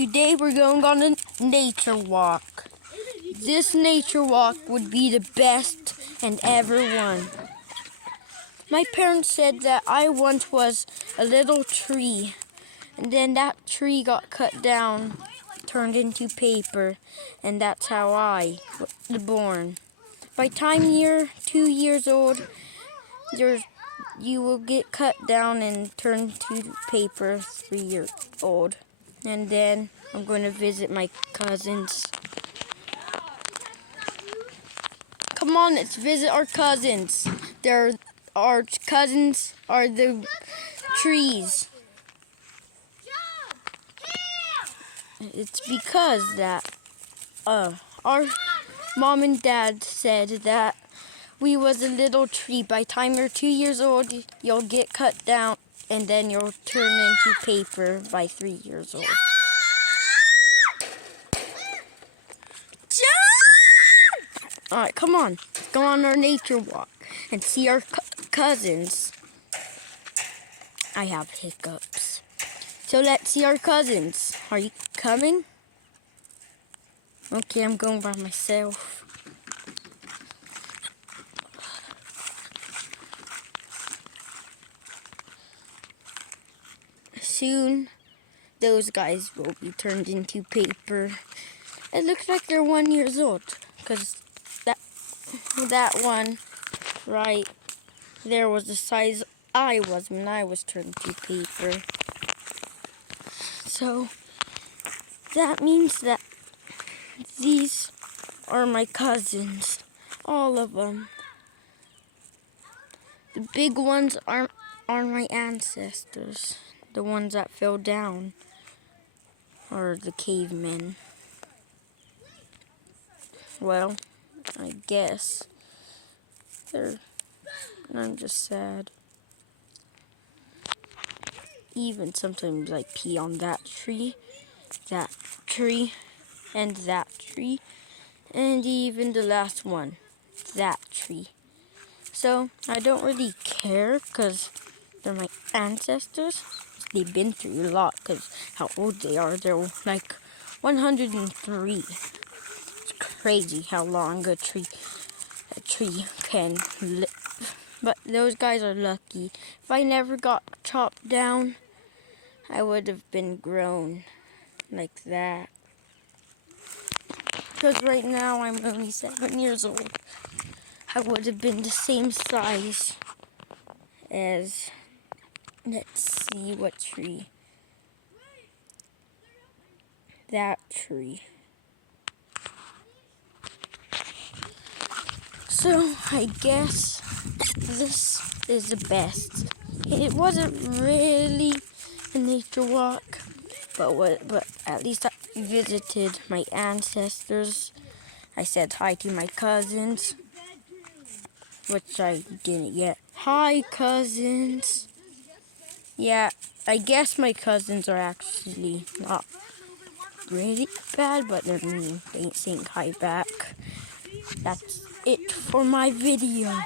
Today we're going on a nature walk. This nature walk would be the best and ever one. My parents said that I once was a little tree, and then that tree got cut down, turned into paper, and that's how I was born. By the time you're 2 years old, you will get cut down and turned to paper 3 years old. And then I'm going to visit my cousins. Come on, let's visit our cousins. Our cousins are the trees. It's because that our mom and dad said that we was a little tree. By the time you're 2 years old, you'll get cut down and then you'll turn into paper by 3 years old. Alright, come on. Let's go on our nature walk and see our cousins. I have hiccups. So let's see our cousins. Are you coming? Okay, I'm going by myself. Soon, those guys will be turned into paper. It looks like they're 1 year old, because that one right there was the size I was when I was turned to paper. So that means that these are my cousins, all of them. The big ones are my ancestors. The ones that fell down are the cavemen. Well, I guess I'm just sad. Even sometimes I pee on that tree, and that tree, and even the last one, that tree. So I don't really care because they're my ancestors. They've been through a lot because how old they are. They're like 103. It's crazy how long a tree can live. But those guys are lucky. If I never got chopped down, I would have been grown like that. Because right now I'm only 7 years old. I would have been the same size as, let's see what tree. That tree. So I guess this is the best. It wasn't really a nature walk, but at least I visited my ancestors. I said hi to my cousins, which I didn't yet. Hi, cousins. Yeah, I guess my cousins are actually not really bad, but they're mean. They ain't saying hi back. That's it for my video.